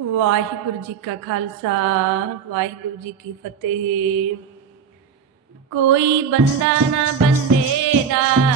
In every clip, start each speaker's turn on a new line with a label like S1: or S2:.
S1: ਵਾਹਿਗੁਰੂ ਜੀ ਕਾ ਖਾਲਸਾ ਵਾਹਿਗੁਰੂ ਜੀ ਕੀ ਫਤਿਹ। ਕੋਈ ਬੰਦਾ ਨਾ ਬੰਦੇ ਦਾ।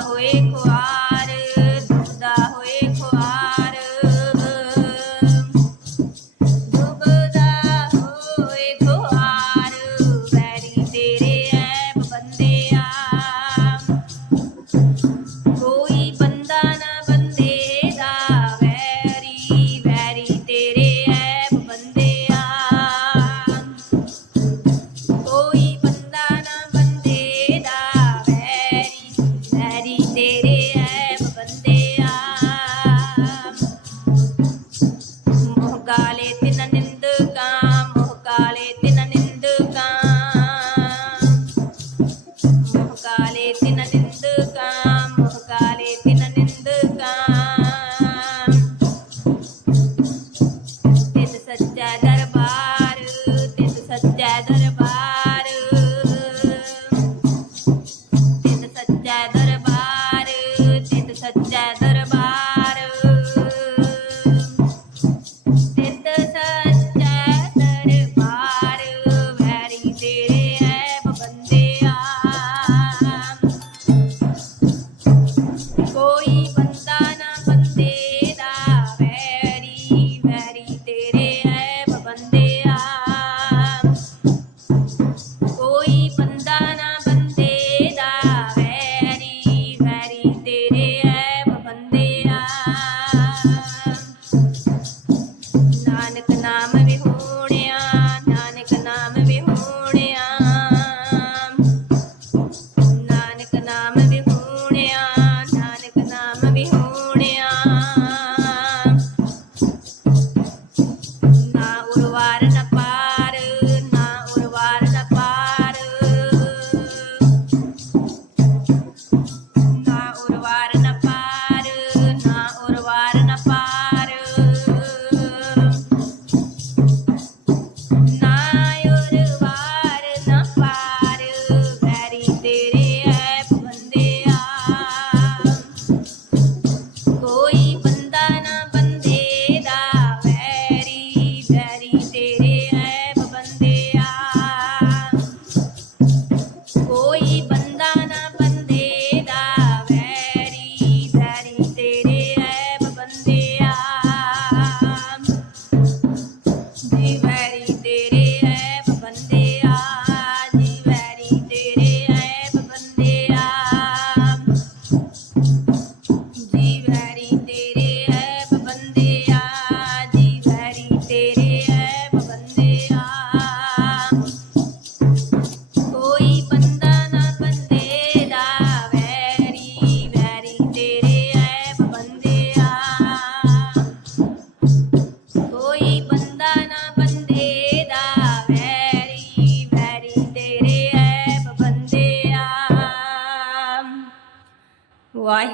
S1: 飞快。